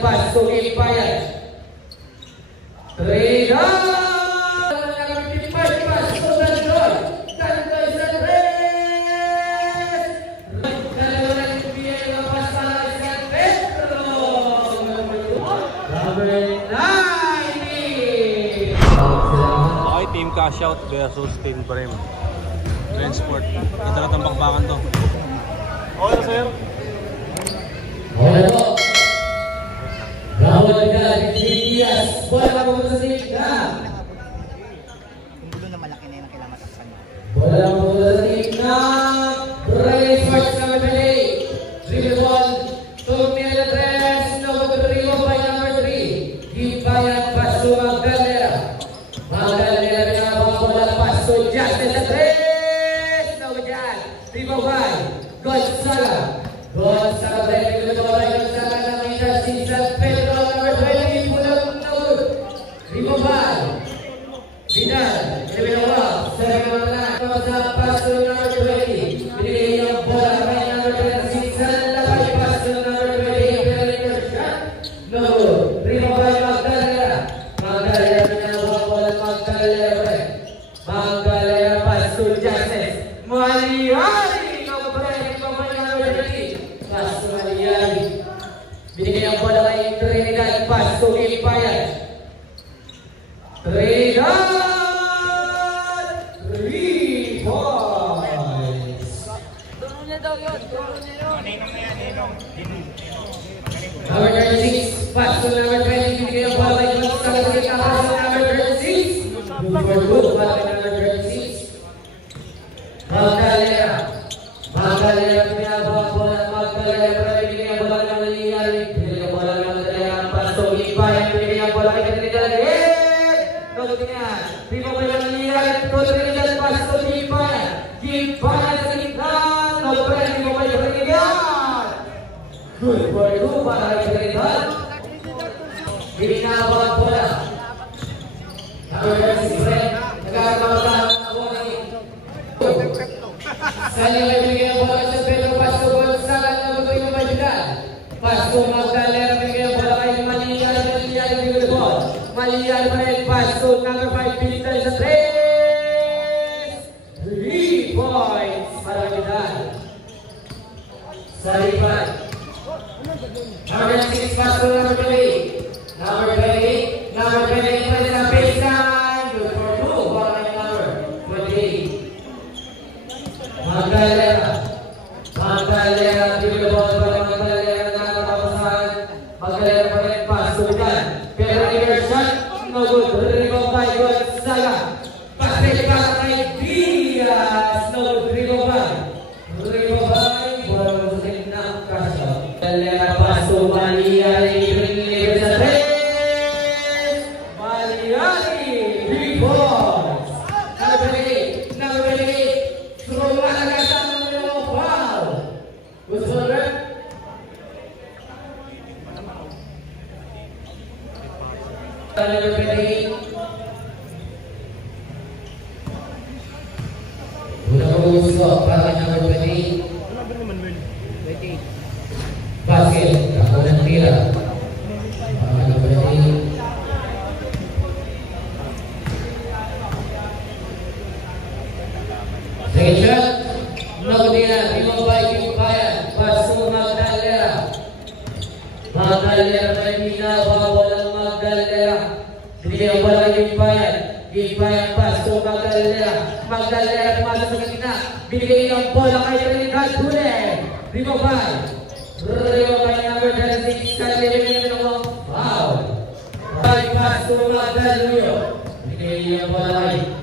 Pasukin Bayan. Reda. Team Cash Out versus Team Brem. Transport. Ito na tambakbakan to. Okay, sir. Okay po. Rawal ka, Diaz. Bola mo sa tigna. Yung gulo na malaki na yun ang kailangan mataksan mo. Bola mo sa tigna. Brace first number 8. Dribble ball. Turnier address. Number 3 by number 3. Gibayan Paso Magdalena. Magdalena na bola Paso. Justice address. Number 10. Dribble by Gonzaga. Gonzaga break. Gonzaga nakita si San Pedro. Number 20. Pulang number. Dribble by Vidal. Dribble ball. Serang na. Gonzaga Paso number 20. Binigay ang bola kay number 26. Labay Paso number 20. Pinalik shot. No. Dribble by Magdalena. Magdalena na bola Magdalena. Magdalena Paso Justice. Maliari. Paso Maliari. Binigay ang bola kay Trinidad. Paso Bayan. Trinidad. 3 points. Turo niya daw yun. Turo niya yun. Number 36. Paso number 20. Binigay ang bola kay Gonzaga. Paso number 36. 2-for-2. Bola kay number 36. Magdalena. Magdalena pinabawang bola. Magdalena binigay ang bola ng Maliari. Binigay ang bola ng Magdalena. Paso Bayan. Binigay ang bola kay Trinidad. Notinya, Primo Bayan Maliari. Trinidad Paso Bayan. Bayan sa gitna. Notinya, Primo Bayan Trinidad. Good for you para kay Trinidad. Binabawang bola. Number 6 Brent. Nagkakamasan ang bola ni Sali may bigay ang bola sa Pedro Paso Gonzaga na magawin ng Vidal. Paso Magdalena bigay ang bola kay Maliari. Maliari bigay ang bola. Maliari pa rin Paso. Number 5 Vidal sa 3 points para Vidal. Salipan. Number 6 Paso number 20. Number 20. Number 20 pa rin sa baseline. Good for 2 para kay number 28. Magdalena. Magdalena. Dribble ball para Magdalena. Nakakapasahan. Magdalena pa rin. Paso Vidal. Pero reverse shot. No good. Dribble by Gonzaga. Pasig para kay Diaz. No good. Dribble by. Dribble by. Bola mo sa tigna. Kaso. Magdalena. Paso. Maliari. Dribble sa 3. Maliari. 3 points. Number 8. Number 8. Throw kasama mo yung foul. Gusto mo rin? Number 28. Unang gusto para number 28. Basket. Ako ng tira. Para number 28. Second shot. Nakutina. Primo Bayan. Paso Magdalena. Magdalena pa rin pinabawal ang Magdalena. Binigay ang bola kay Bayan. Bayan Paso Magdalena. Magdalena pumasok sa gitna. Binigay ang bola kay Trinidad. Huli. Primo Bayan. Primo Bayan number 36. Kalibin ng foul. Paso Magdalena. Binigay ang bola kay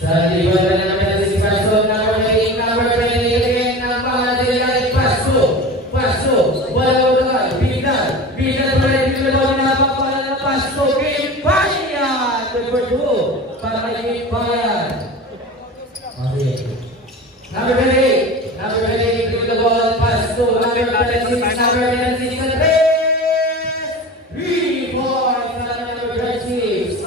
Saliban na naman si Paso number 8, number 20 again ng pangalan Paso. Paso, wala mo naman, Vidal. Vidal pa rin dito na napapala ng Paso. Bayan! Good for 2 para kay Bayan. Okay. Number 28, number 28 dito na ball, Paso. Number 26, number 26 na 3 points na number 26.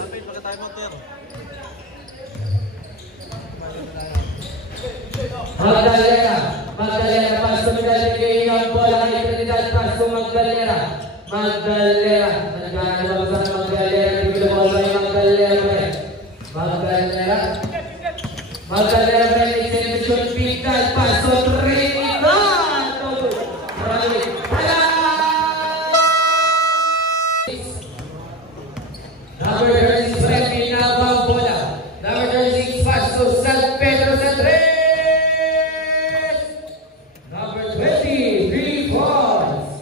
Magdalena. Nagkakaroon sa Magdalena. Bigla mo ba yung Magdalena? Magdalena. Magdalena pa yung exhibition pickal. Paso Trinidad. Number 36, Fred Pinabang bola. Number 36, Paso San Pedro sa 3. Number 20, 3 points.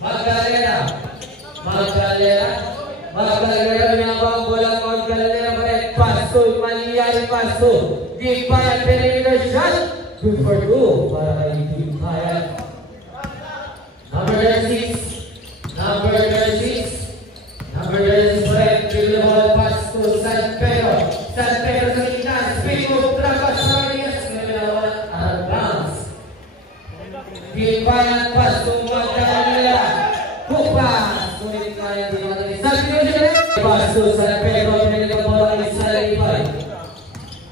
Magdalena. Magdalena Pinabang bola. Magdalena pa rin. Paso, Maniyari Paso. Gimpayan, perimeter shot. 2 for 2 para kay Gimpayan. Number 36, Fred, dribble the ball pass to San Pedro. San Pedro sa gitna, speed move, trapas sa Marias, nagalawan, advance. Gimpayan pass to Magdalena. Kupas, sulit na yung dinamatan. San Pedro, pass to San Pedro, dribble the ball kay Salipay.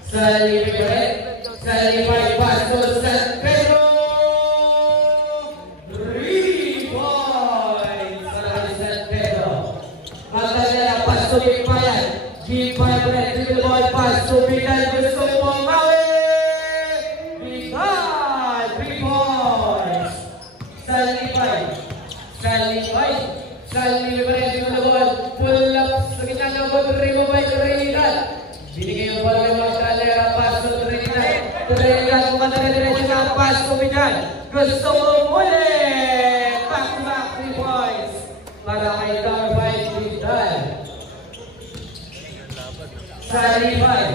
Salipay, pass to San Pedro. 3 points para kay San Pedro. Magdalena, pass to Gimpayan. Gimpayan pa rin, dribble ball, pass to Bigay. Gusto mo mawi! Bigay! 3 points. Salipay pa rin, dribble ball. Pull up sa gitna ng ball, remove by Trinidad. Binigay yung ball ng Magdalena, pass to Trinidad. Trinidad, kumanda diretso na pass to Bigay. Gusto mo muli! Back to back, 3 points. Para kay number 5, Bigay. Salipay,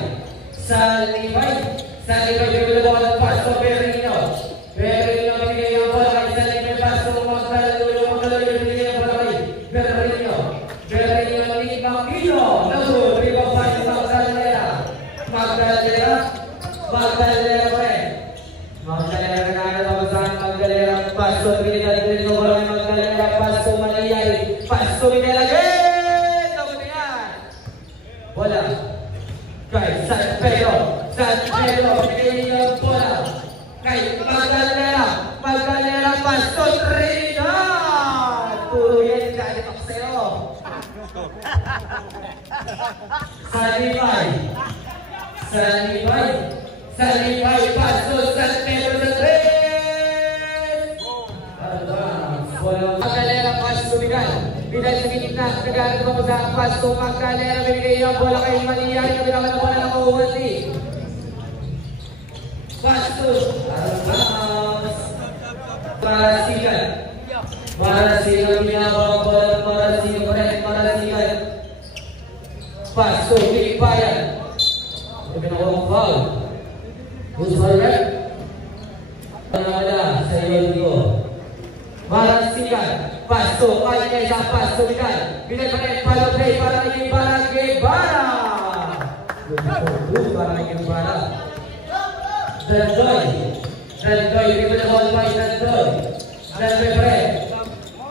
dribble the ball, pass to Berrino. Berrino, binigay yung ball kay Salipay, pass to Magdalena, binigay yung ball kay Berrino. Berrino, lead ng Kilo. Naso, dribble pass to Magdalena. Magdalena pa rin. Magdalena, nakakatapasan Magdalena, pass to Trinidad, dribble the ball kay Magdalena, pass to Maniyari, pass to Minelagay. Nakutingan. Bola. Kay San Pedro, binigay yung bola. Kay Magdalena, pass to Trinidad. Puro yan, galing ako sa'yo. Salipay, pass to San Pedro sa 3. Magdalena, pass to Bigay sa gitna, nagalit mo sa pass to Magdalena, binigay yung bola kay Maniyari, kabila na bola ng Uwati. Pass to Marasigan, binabang bola ng Marasigan. Pass to Gimpayan. Ito pinakawang foul. Who's for red? Wala sa iyo dito. Marasigan. Pass to Kayesa, pass to Bigay. Bigay pa rin, follow play para kay Guevara. Good para kay Guevara. Dandoy, dribble the ball by Dandoy pa rin.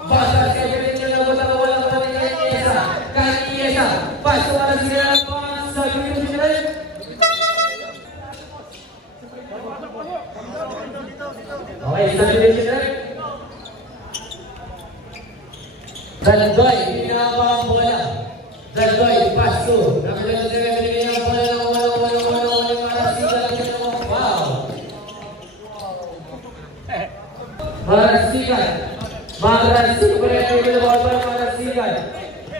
Basta siya, pinigyan niya na wala pa rin kay Kayesa. Pass to Marasigan, sa Bigay. Okay, sa Bigay. Dandoy, binabang bola. Dandoy, pass to. Nakalimutan siya, binigyan ng bola ng wala Marasigan. Wow!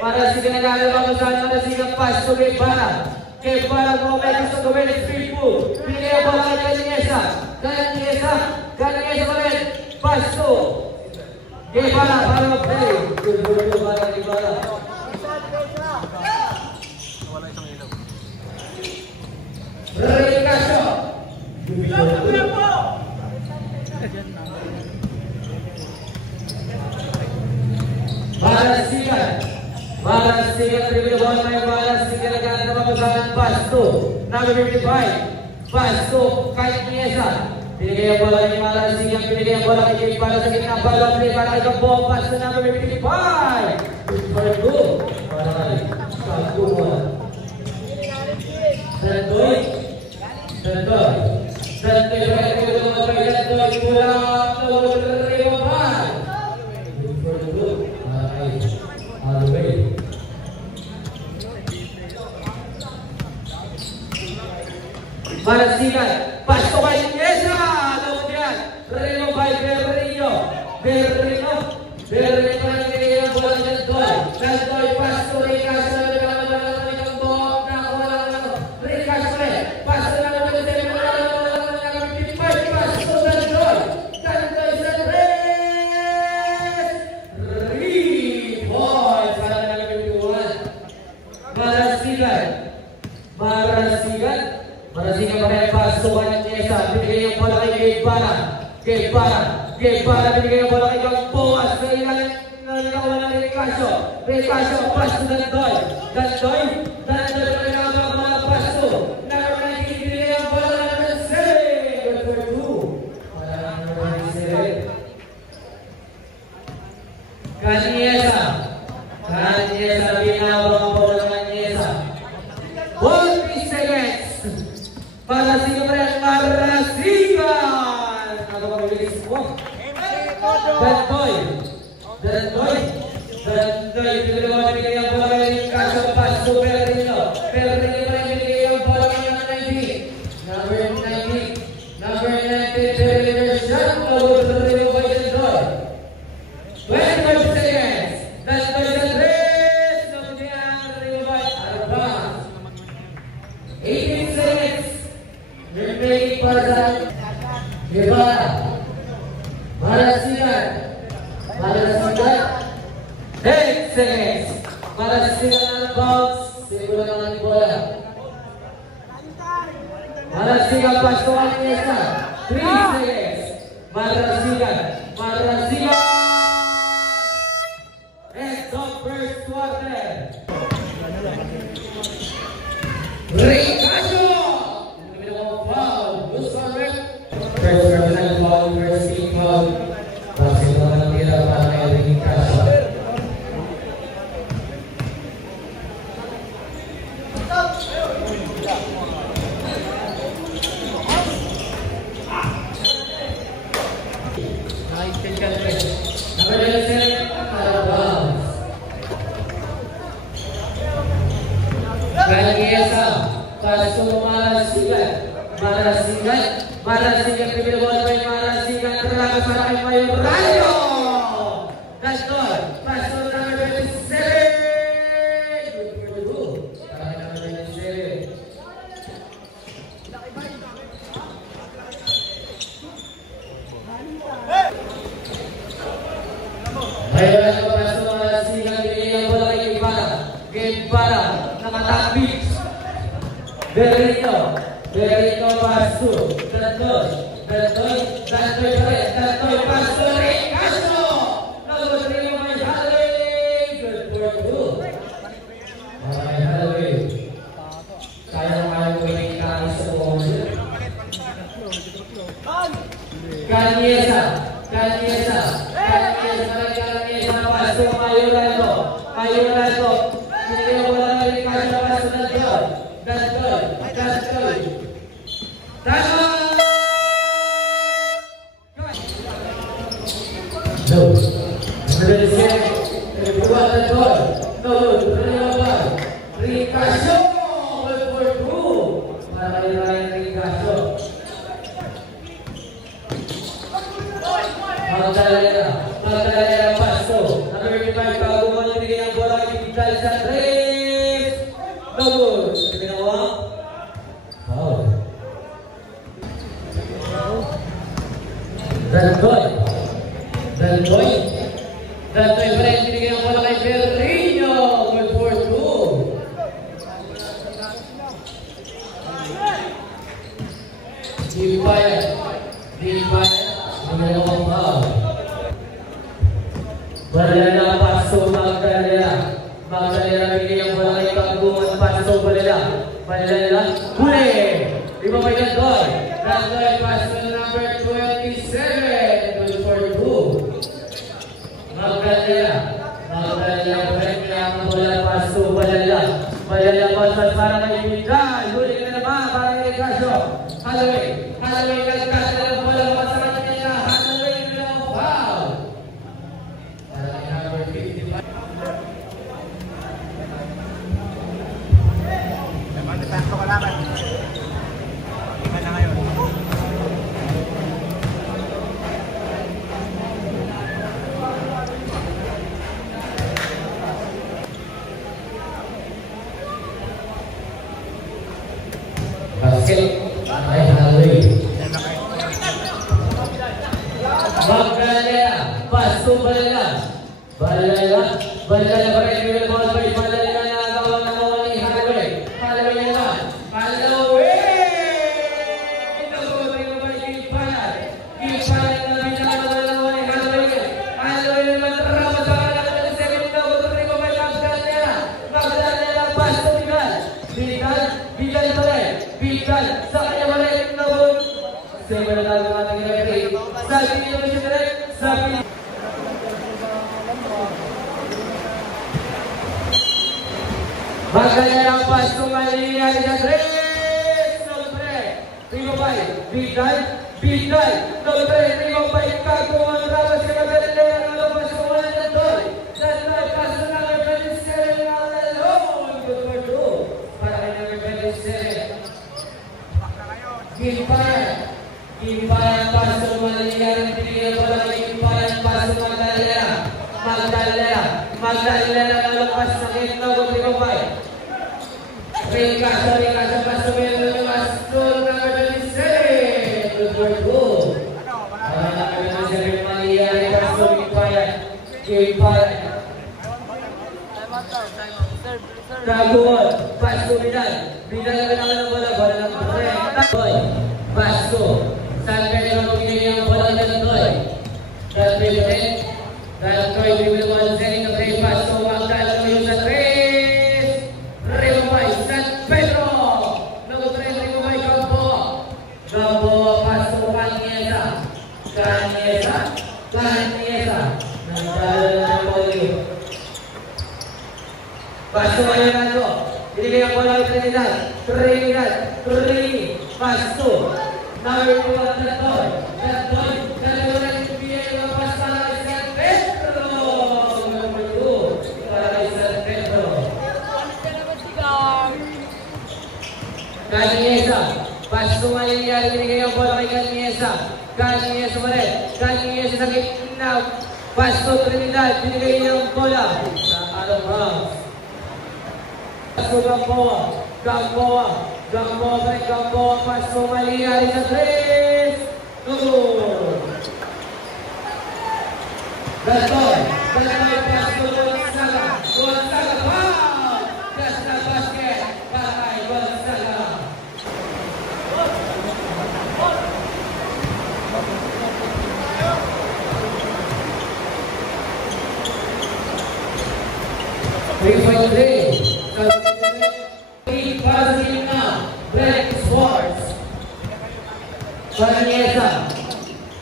Marasigan nagagawa ko saan Marasigan, pass to Guevara. Guevara mo may gusto gawin ng speed move. Binigyan bola kay Kanyesa pa rin. Pass to Guevara para mag-play. Good para Guevara. Wala isang ilaw. Recasio. Marasigan, dribble ball by Marasigan, nagkakaroon ng pasahan, pass to number 55. Pass to Kanyesa. Binigay ang bola kay Marasigan, binigay ang bola kay para sa gitna, ball play para kay Gabong, pass to number 55. Good for good. Para kay Kaguwa. Dandoy, bola, good for good. Marasigan, pasok kay Iniesa! Kemudian, Reno by Berrino. Berrino ang binigay ng bola ng Doy. Doy, paso, Ricas, Marasigan pakai pasukan Iniesa, binigay ang bola kay Guevara, binigay ang bola kay Boas, nakawan ng Recasio, paso ng Doy, pinagabang mga paso, binigay ang bola ng Sere, good for 2, parang naman Sere. Iniesa, binabang ang bola ng Iniesa, 40 seconds. Marasigan pa rin, Marasigan! Ano ba mabilis mo? Dantoy, binigay ang bola ng Kaso Paso, Berrino pa rin binigay ang bola ng 90. Number 90, Berrino shot, Berrino by Dantoy. 25 seconds, Dantoy sa 3, Berrino by Arbas. 18 seconds. Remaining para sa Guevara, Marasigan, 10 seconds, Marasigan ang bounce, siguro naman yung bola. Marasigan, paso ang Iniesa, 3 seconds, Marasigan, end of first quarter. Recasio! First representative foul, first team foul. Pasok naman nila para kay Recasio. Number 11, Arabas. Iniesa, paso Marasigan, pinagawal by Marasigan, teraga para kay Mayorayo! Dantoy, paso number 27! Good for 2. Para number 27. Mayorayo, paso Marasigan, binigay ang bola kay Guevara, nakatapis. Berrino paso, Dantoy paso, Recasio! Nag-3 by Halloway, good for 2. Okay, Halloway. Kaya ko yung kalis sa buong sila. Iniesa, paso, Mayorayo. Binigay ang bola ng Recasio, paso ng Dantoy. Recasio, good for 2. Para kay Ryan Recasio. Magdalena, paso. Number 25, Pagumon, binigay ang bola kay Vidal sa 3. No good. Ginawa? Foul. Dantoy pa rin, binigay ang bola kay Berrino. Good for 2. Dibayan. Binigay ang foul. Balala, paso, Magdalena, binigay ang bola kay Pagumon, paso, Balala, huli! Iba may Dantoy, paso number 27, good for 2. Magdalena, ang bola, paso, Balala, paso, para kay Vidal, huli ka na naman, para kay Recasio. Halloway, Recasio ng bola, pasaran nila, Halloway, ng foul. Para kay number 55. Sakto ka naman. Paso Balala. Balala pa rin. Will ball by Balala na agaw na gawa ni Halloway. Halloway naman. Halloway! Nabuti mo ba yung Gipayan? Gipayan na binagawa na gawa ni Halloway. Halloway naman tarawa sa kanila ng second na buturin mo by Magdalena. Magdalena paso Bigal. Bigal pa rin. Bigal sa kanya pa rin. Siyempre na tayo ng ating referee. Sabi niyo ba siya rin? Sabi niyo. Magkanya ng paso Malia sa 3. Nombre. Rimobay. Bigal. Nombre. Rimobay. Kagawang rawas ka na Berlera. Ng paso Malia na doon. Dahil paso na ng 27 na alone. Good for 2. Para kay number 27. Gimpayan paso Malia. Tinigyan ko lang Gimpayan paso Magdalena na lupas na kitna ko Rimobay. Rika sa paso Malia. Pastor number 27. Good for 2. Para number 27 Malia. Paso Gimpayan. Kaguan, paso Vidal na naman ang bola ng Toy. Paso, San Pedro pinili ang bola ng Toy. Toy bibiluan sa inyo kay Paso, Magdalena yung sa 3. Rimobay, San Pedro. Number 3, Rimobay, Gamboa, Paso, Kaniesa. Nagdala ng bola. Paso Mayanado, binigay ang bola kay Trinidad, Paso, number 2 ang Tantoy, dalawa na yung biyay ng pasta kay San Pedro, number 2, para kay San Pedro. Kaniesa, Paso Mayanado, binigay ang bola kay Kaniesa pa rin, Kaniesa sa gitna, Paso Trinidad, binigay ang bola sa Aaron Ross. Gamboa Paso Malia sa 3. Gantoy Paso Gonzaga foul! Just na basket para kay Gonzaga.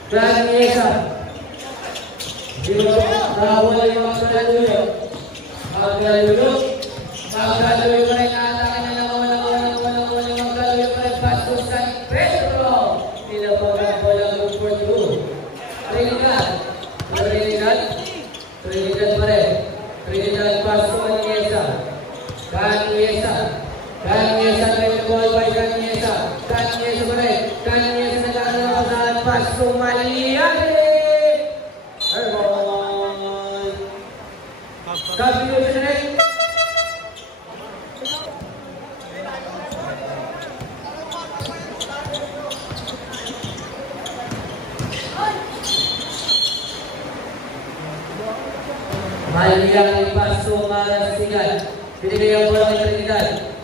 Kaniesa. Nawala yung Magdaluyo. Magdaluyo pa rin aatakin na naman Magdaluyo pa rin Paso San Pedro. Nilapag ang bola good for 2. Trinidad pa rin. Trinidad Paso Kaniesa may ball by Kaniesa pa rin. Kaniesa nagkakaroon Paso Malia. Sabi nyo sa rin. Malia ay Paso Marasigan. Binigay ang bola kay Trinidad.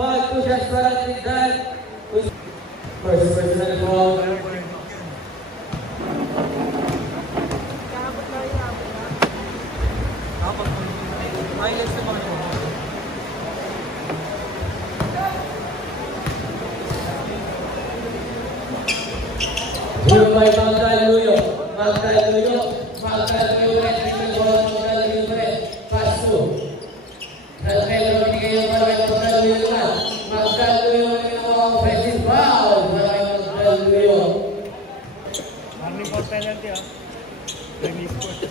Ball to shots para Trinidad. First personal foul. Gol by Magdaluyo. Magdaluyo Paso. Pero binigay yung bola kay Magdaluyo. Magdaluyo yung offensive foul para kay Magdaluyo. Marning for penalty Release court.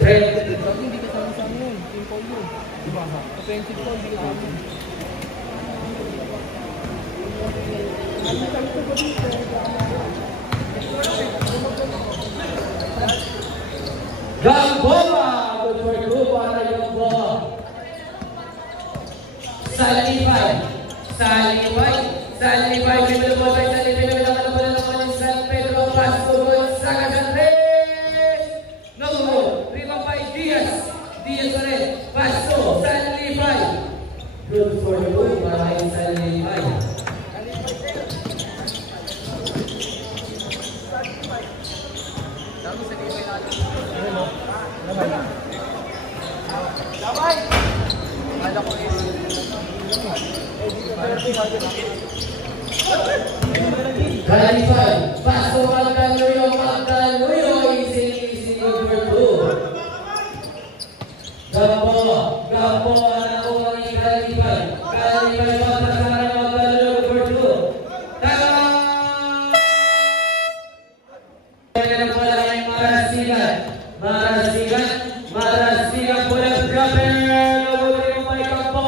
Hindi ka sama-sama yun. Yung foul yun. Diba? Offensive foul, hindi ka sama. Gamboa! Good for 2 para Gamboa. Salibay. May dalawang Salibay. May dalawang San Pedro. Kalifan, paso Magkaluyo, easy number 2. Gampo, anak ko ni Kalifan, patasara Magkaluyo number 2. Tama! Kailan pala kayong Marasigan, pulang grabber, nabuti mo may Gampo!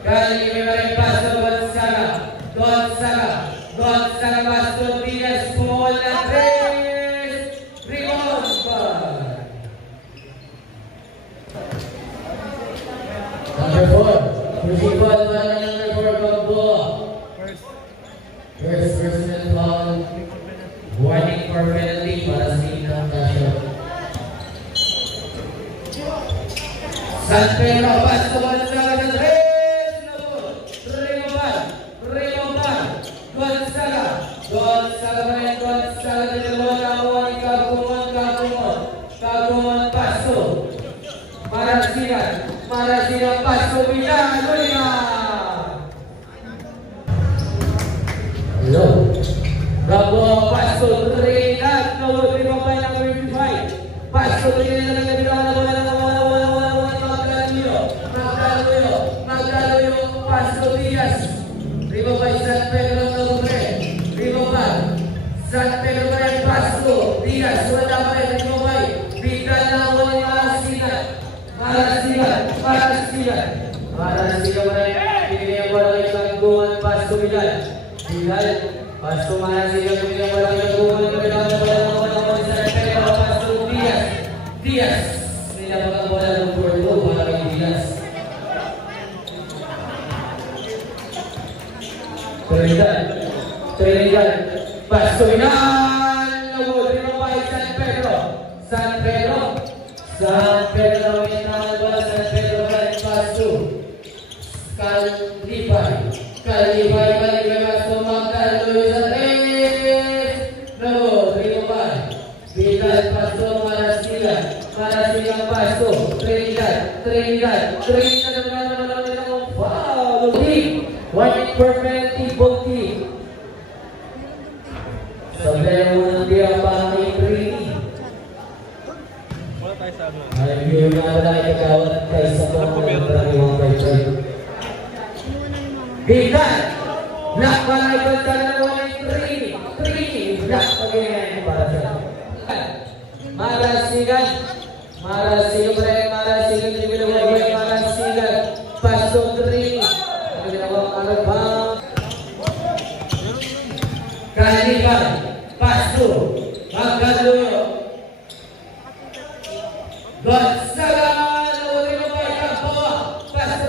Kalifan paso Gonzaga paso Diaz bola 3 rebound number 4 principal para number 4 Gampo first personal foul warning for penalty para sa Inang Tasha San Pedro paso Gonzaga sa 3 Gonzaga de bola awal Kaguman paso Marasigan paso Villanueva Gampo paso Trinidad nomor 5 number 55 paso Trinidad na bola Magkaluyo paso Diaz Ribo by San Pedro nomor 3 San Pedro by paso Diaz wala pa Ribo by Vital na wala Marasigan pinili ang bola kay Kaguman paso Vidal paso Marasigan pinili ang bola kay Kaguman San Pedro paso Diaz nilabag ang bola ng Porto para kay Diaz Trinidad paso Vidal nabuti mo pa San Pedro minang bola San Pedro by paso Kalibay paso Magkaluyo sa 3 nabuti mo pa Vidal paso Marasigan paso Trinidad naman wow one for penalty Bolti sabi mo nang diya pa kay Trini Wala tayo sa ano. ay yun nga na ikagawat kay sa pagkakas ng mga kay Vidal black palay basta na wala yung Trini black pag-iyan para sa Marasigan paso Trini Kalifan paso Magkaluyo Gonzaga nabuti mo pa Gampo paso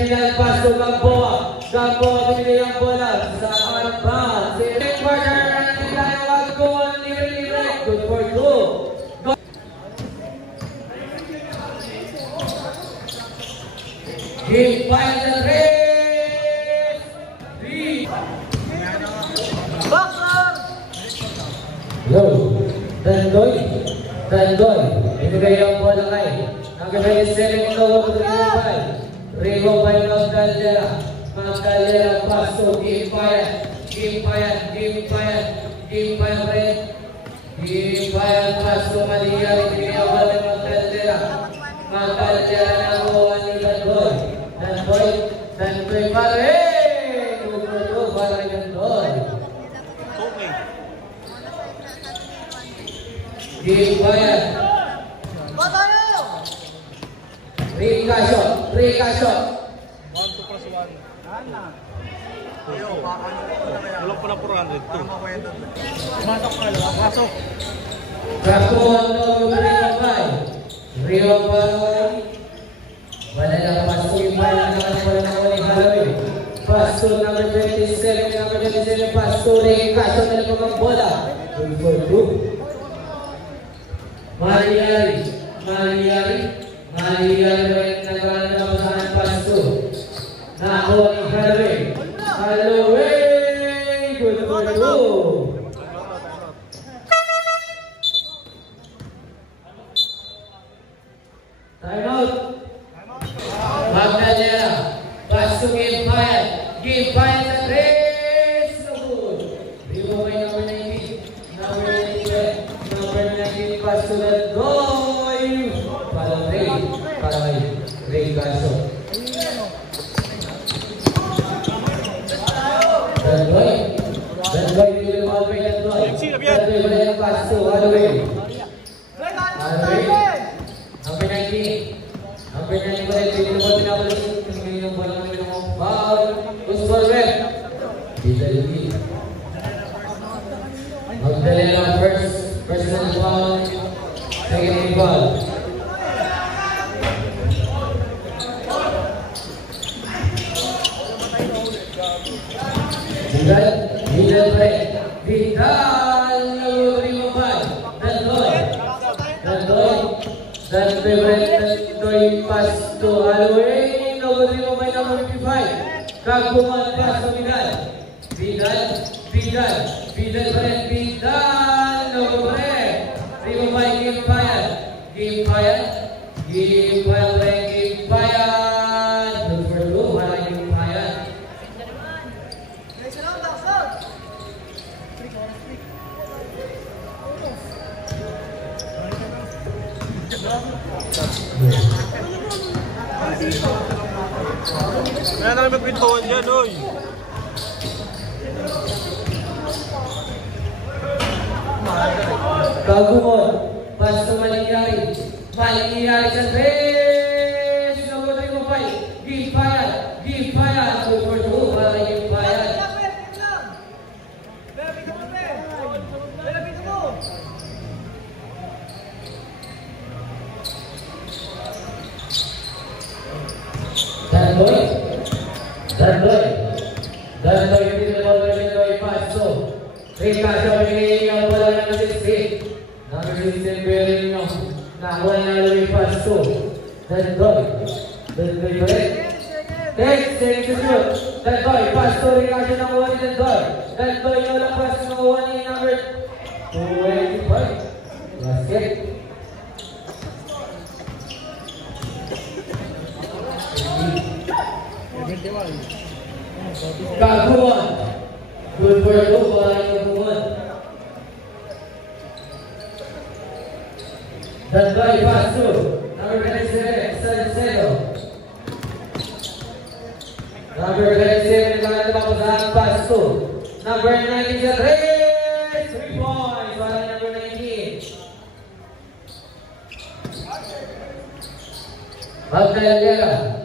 Vidal paso Gampo pinili ang bola sa harapan si Edward Magkaluyo nire good for 2 He finds the race. Tandoy. Ibigay ang bola kay. Nagbigay ng 7 over to Rigo by Magdalena paso. Game paso Malia. Ibigay ang bola kay Magdalena na buwan ni Tandoy pare. Gusto para kay Tandoy. Okay. Gibayan. Rika shot. 1, 2 plus 1. Walang pa na 400 to. Pasok. Kapuan no Rio Bay. Wala lang paso yung bayan na wala na wala Halloween. Paso number 27, paso Rika shot na lang ang bola. 2-4-2. Maliari Maligalig nagkaroon ng pasahan pasto. Nakuha ni Halloween. Halloween! Good for you! Time out. Magdalena. Pasto game fire. Game fire sa 3. So good. Rebound by number 19. Number 19. Number 19. Pasto na goal. Para Ray. Para kay Ray Garso. Dandoy. Dandoy. Rebound by Dandoy. Dandoy ba yung Pasto? Halloween. Halloween. Number 19. Number 19 ba yung pinabot pinabot yung bola ng foul. Who's for red? Didalili. Magdalena first personal foul. Second foul. Vidal pa rin. Vidal! Nag-uriwa pa. Dandoy. Dandoy pass to Halloween. Nag-uriwa pa number 55. Kaguman pass to Vidal. Vidal pa rin. Vidal! Nag-uriwa pa rin. Riwa pa yung Game Fire. Look for two. Wala Game Fire. Kaya na kayo magpintuan dyan, oy! Kagumon, pasto Maligyari sa 3. Number 3 Give fire. Good for two. Para Give fire. Dandoy, Dandoy, paso. Ricardo, pinili ang bola ng 16. Number 16, pinili nyo. Nakuha na Halloween paso. Dandoy pa rin. Next, shoot. Dandoy, paso. Ricardo nakuha ni Dandoy. Dandoy, walang paso nakuha ni number 25. Basket. Kaguan. Good for you, para Kaguan. Dandoy paso. Number 27, Salcedo. Number 27, nagkaroon na papasahan paso. Number 19 sa 3 points para number 19. Magdalena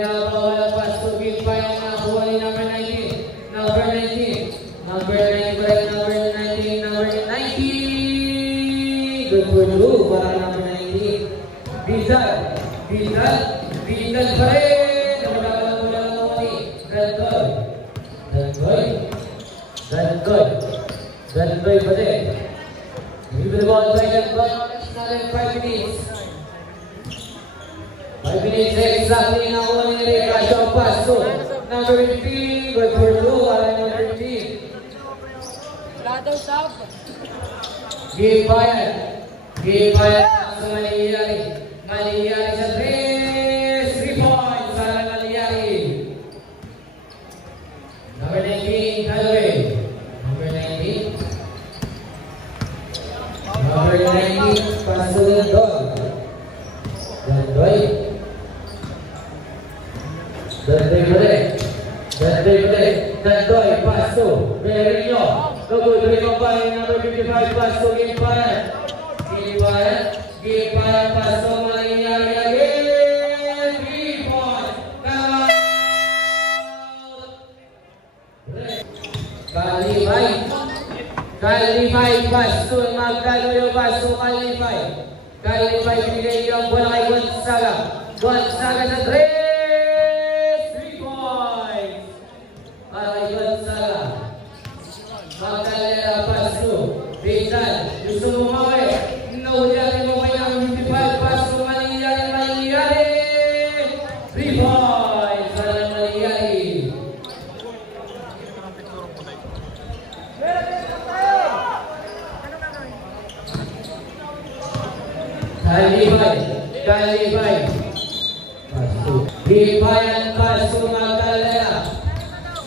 na pawala paso. Give fire na nakuha ni number 19. Number 19. Good for two para number 19. Vidal pa rin. Wala ni Dandoy pa rin. Give the ball by Dandoy. Another 5 minutes. 5 minutes exactly na kuha ni Ricardo paso. Number 15. Good for two para number 15. Give fire sa Maligyari sa 3 points para Maligyari. Number 19, Halloween. Number 19, paso Dandoy, paso. Berino. Good by number 55, paso. Give fire, paso. Maligyari again. 3 points. Kalifay, paso. Magdalena, paso. Kalifay, binigay yung bola kay Gonzaga sa 3 points. Para kay Gonzaga. Magdalena, paso. Vital, gusto mo mawe. Naulitin mo kay ng 55, paso. Maligyari. Kalibay. Paso. Gibayan paso Magdalena.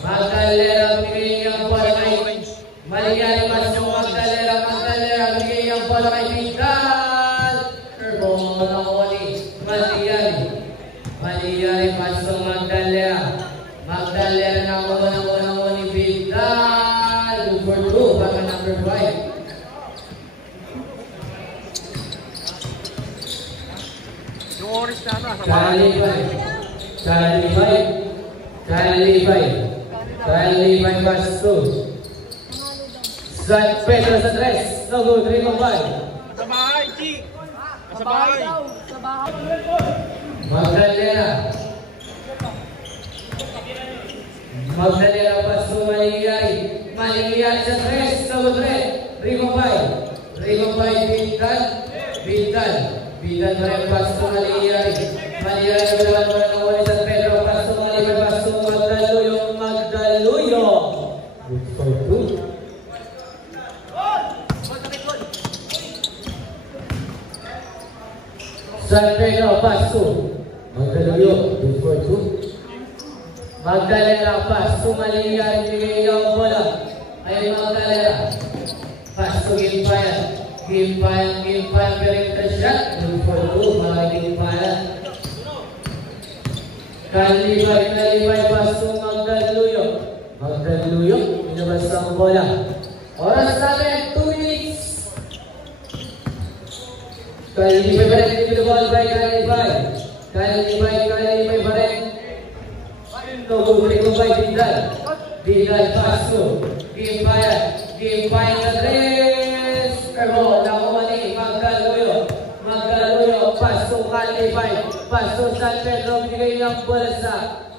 Magdalena bigay ang bola kay Malian paso Magdalena bigay ang bola kay Vidal. Erbon ang wali. Malian paso Magdalena. Magdalena na unang wali Vidal. Number 2 baka number 5. Yung orange na ano, sa Kalibay paso. San Pedro sa tres. No good, 3-5. Sa bahay, Chi! Sa bahay! Magdalena paso Malingay sa tres. No good, 3-5. Vidal na rin paso Malingay na bilawan mo ng wali San Pedro paso Malingay paso Magdaluyo. Good for 2. San Pedro paso Magdaluyo. Good for 2. Magdalena paso Malingay bigay ang bola ay Magdalena paso Gimpayan berita shot. Good for 2 mga Gimpayan. Kalibay paso Magdaluyo. Inabas ang bola. Oras natin 2 minutes. Kalibay pa rin. Give the ball by Kalibay pa rin. No good. By Vidal paso. Gimpayan na 3. Pero nakumani Magdaluyo paso Kalibay paso San Pedro binigay ng bola sa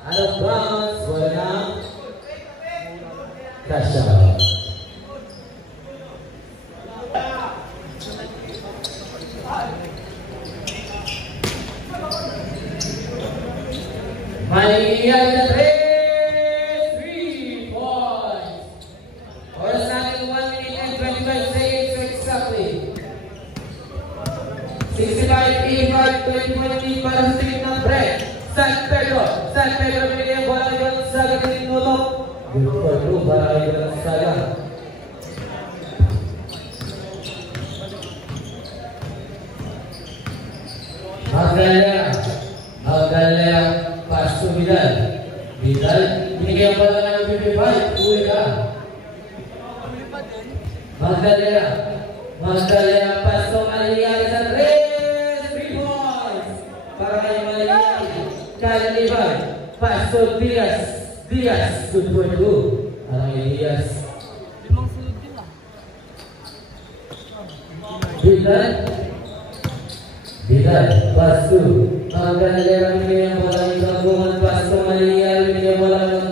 out of bounds. Wala na kasya. Malingay na 3 points. Oras natin 1 minute and 25 seconds exactly. 65-85, 20-20 para sa tingin ng break. San Pedro binigay ang bola kay Gonzaga ng minuto. Good for 2 para kay Gonzaga. Magdalena paso Vidal binigay ang bola ng 55. Uwi ka. Magdalena paso Malingay sa 3 points para kay Malingay. Kalibay paso Diaz. Good for 2 para kay Diaz. Vidal paso Magdalena binigay ang bola ng Gabungan paso Malingay binigay ang bola ng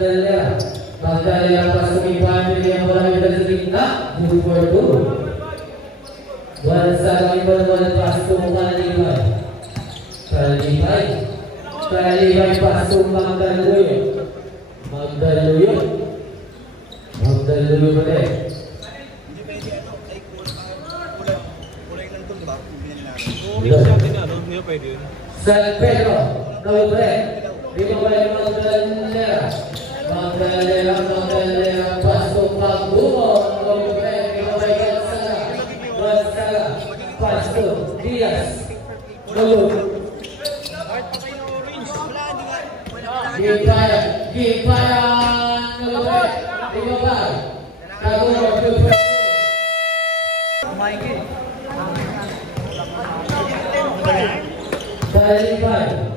Magdalena paso Gimpayan binigay ang bola ng Vidal sa gitna. Good for 2. Gonzaga bola paso Kalibay paso Magdaluyo pa rin. San Pedro Magdalena paso Pagbumo Gonzaga paso Diaz.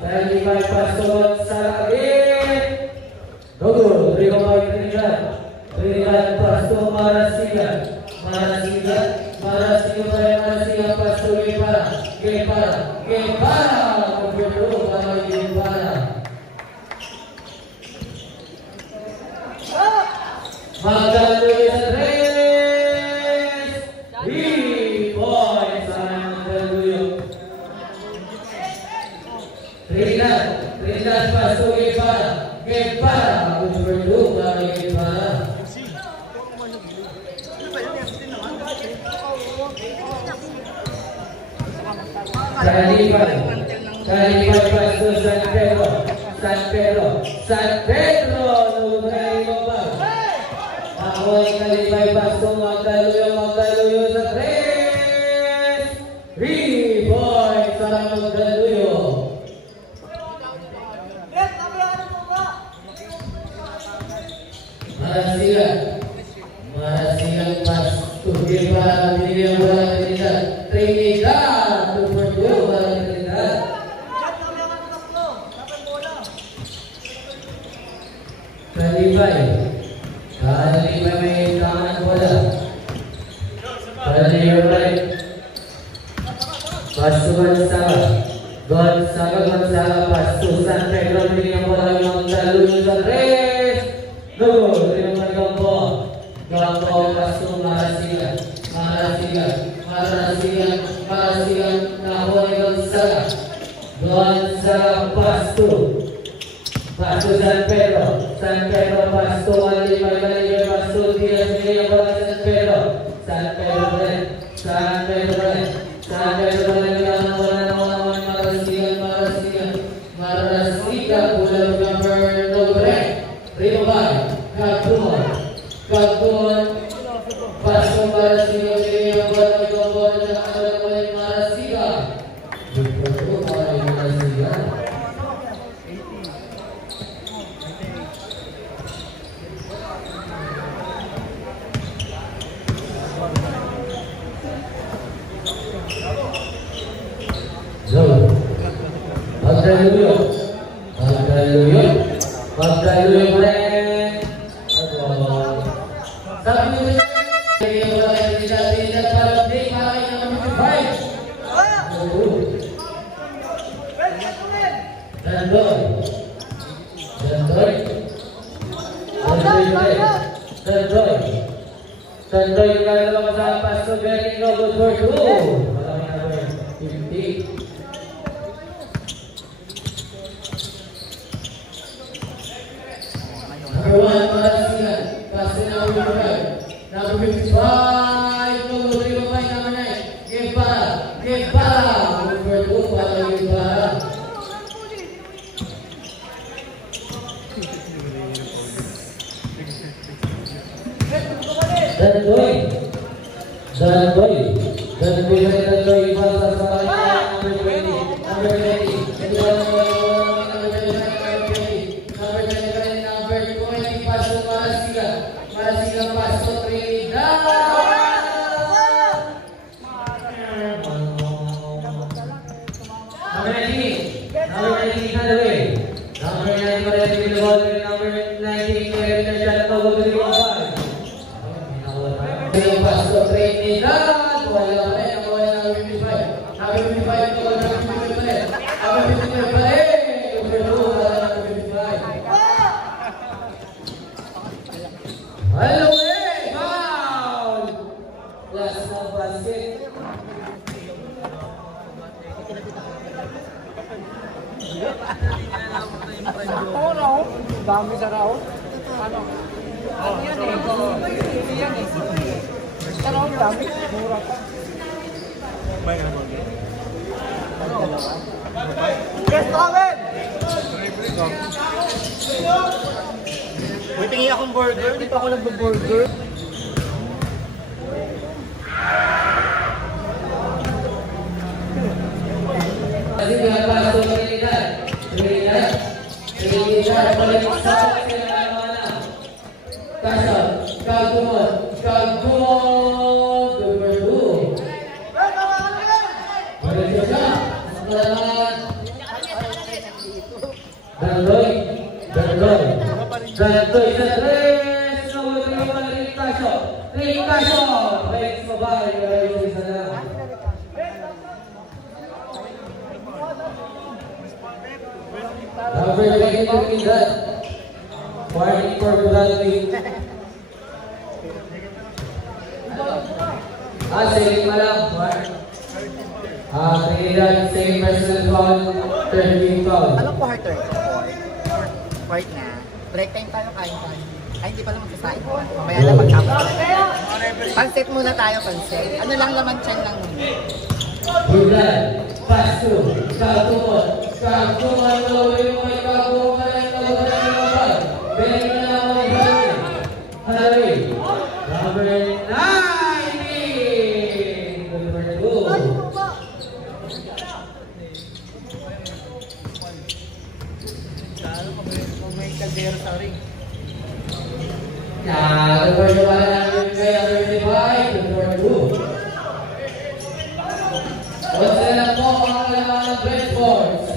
Kalibay paso Gonzaga. Trinidad paso Marasigan paso Guevara. Magdaluyo sa 3 points ang Magdaluyo. Trinidad paso Guevara. Number 2 para Guevara. Kalipay paso San Pedro. San Pedro. Nubray Lopag. Ako ay kalipay paso. Magkaluyo sa 3. 3 points para magkaluyo. Marasigan pas tujuh para binigyan bola Trinidad 2 for 2 para Trinidad. Kalibay may tangan bola. Kalibay pasu Gonzaga pasu San Pedro binigyan bola Magkaluyo sa 3. Gol, terima Gampo pasu Marasigan Nahoy Gonzaga pasu San Pedro pasu Kalibay pasu Diaz binigyan bola San Pedro Marasigan bola number 9 Rinobay Kagduman paso Marasigan binigyan bola Marasigan. Betul para Marasigan. Magkaluyo ulit. Sabi nyo Trinidad para break para kayo ng 55. Tandoy yung lalabas sa paso. Very good for 2. Maraming number 50. Number 1, Marasigan. Paso na number 55. Number 9. Guevara. Number 2 para Guevara. Dandoy para sa number 20. Number 20 paso Marasigan paso Trinidad. Number 19 Halloween. Number 19 number 19 paso Trinidad. Wala pa rin. Ako ay number 55. Number 55 ko. Number 55 pa rin. Number 55 pa rin. Number 2 wala number 55. Hello eh! Foul! Last na basket. Oo, Raul. Dami sa Raul. Ano? Ano yan eh? Hindi yan eh. Sa Raul, dami. Mura pa. Yes, Raul! Uy, tingin akong burger. Hindi pa ako nagbo-burger. Kasi pinapasok Trinidad. Balik sa Sinamana. Kagumon. Number 2. Balik siya. Dandoy sa 3. Number 3 Ricasio. Breaks mabay. Isa lang. Number 20 Trinidad. Warning for Bradley. Saving pa lang. Trinidad, same personal foul. 13 foul. Anong quarter? Quart na. Break time tayo, kain tayo. Ay, hindi pala magsasain. Mamaya na magkama. Pansit muna tayo, pansit. Ano lang laman tiyan lang. Good pass to Kaltumon. Kaltumon lowering mo ay Kaltumon. Bigyan na naman ay Halloween. Number 19. Number 2. May kaldero sa ring. Yeah, the first one namin kay 35, number 2. What's na po ang kailangan ng Red Force?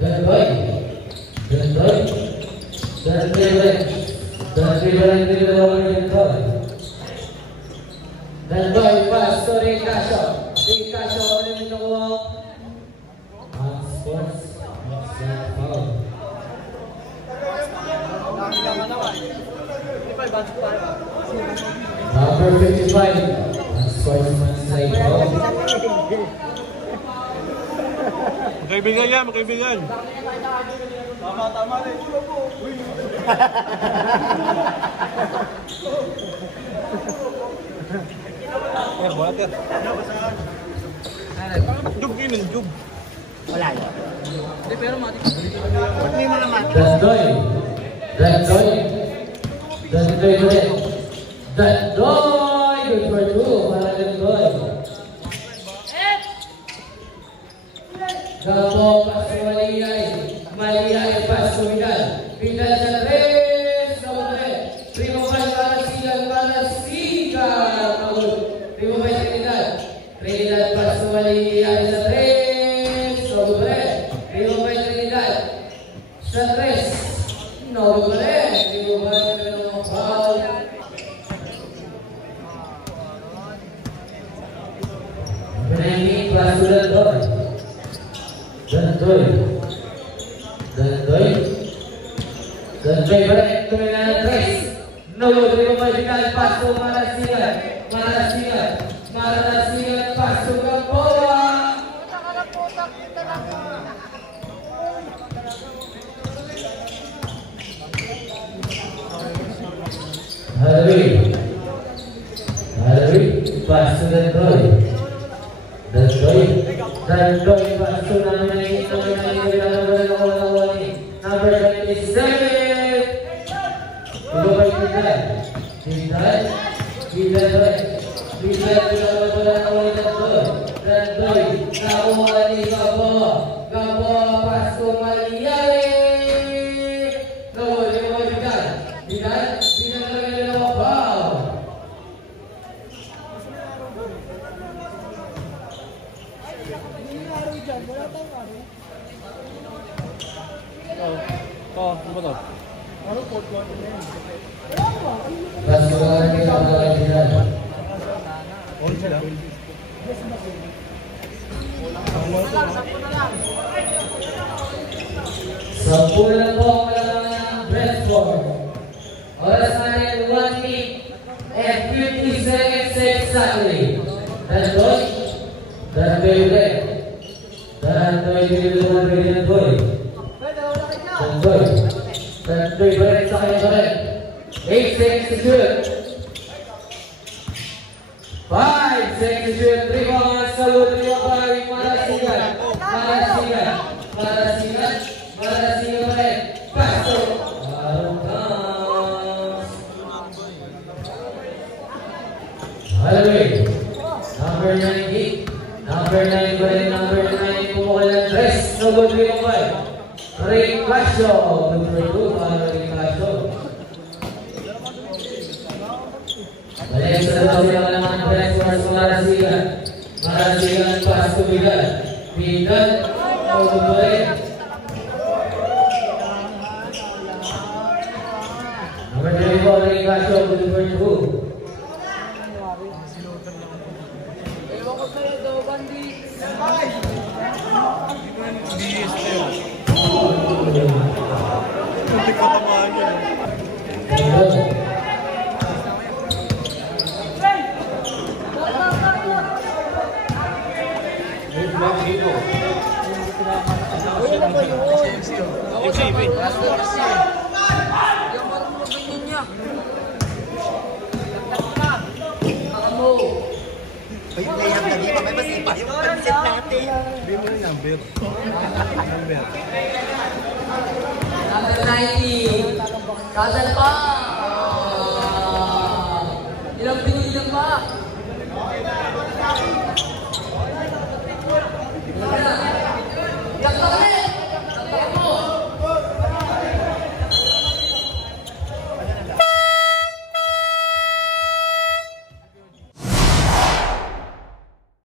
Dandoy. Dandoy. Dandoy. Dandoy, pass to Ricasio. Ricasio, ano yung nakuha? Sports. Foul. Number 55. Sportsman's side foul. Magkaibigan yan, magkaibigan. Tama rin. Eh, buhater. Jub kayo ng jub. Wala yun. Hindi, pero mati. Ba't may mga mati? Dandoy. Dandoy. Dandoy ulit. Dandoy! Good for 2. Para Dandoy. Gabo, pass to Maliyay. Maliyay, pass to Vidal. Vidal sa 3. Sa 3. Primo pa para Sigal. Para Sigal. Primo pa sa Vidal. Vidal, pass to Maliyay sa 3. Sa 3. Primo pa sa Vidal. Sa 3. No, Primo pa sa Vidal. Berani pass to Dandoy. Dandoy. Dandoy. Dandoy balik tuloy na ng 3. No, Primo pa Vidal, pass to Marasigan. Marasigan. Marasigan, pass to Gamboa. Halloween. Halloween, pass to Dandoy. Dandoy. Dandoy, pass to number 27. Iba ba yung Vidal? Vidal? Vidal ba? Vidal, Dandoy. Nakuha ni Gabo. Gabo, pass to Maliyay. No, di ba Vidal? Vidal? Vidal na ganyan ako. Wow! Ano ba to? Pass to Vidal. On sila. Sampu na po ang kailangan ng Brentford. Oras natin 1 minute and 50 seconds exactly. Dandoy. Dandoy ulit. Dandoy Dandoy. Dandoy. Dandoy ba rin sa kanya ba rin? 8 seconds to shoot. 5 seconds to shoot. 3 points. Salute to your body. Marasigan. Marasigan. Marasigan. Marasigan ba rin? Paso. Halloween. Number 90. Number 9 ba rin? Number 9. Pumukal ng dress. No good to your body. Ricasio. Number 2. Para Ricasio. Balik sa daw sila ng press force Marasigan. Marasigan pass to Vidal. Vidal. Pumukal. Number 3 po Ricasio. Number 2. Ewan ko sa'yo, daw, Bandi. Hindi ko tamaan yun. FCB. Yung marunong ganyan niya. Ako. May layup na dito. May mas pa yung pansit natin. Sabi mo yung number. Number. Number 90. Castle pa.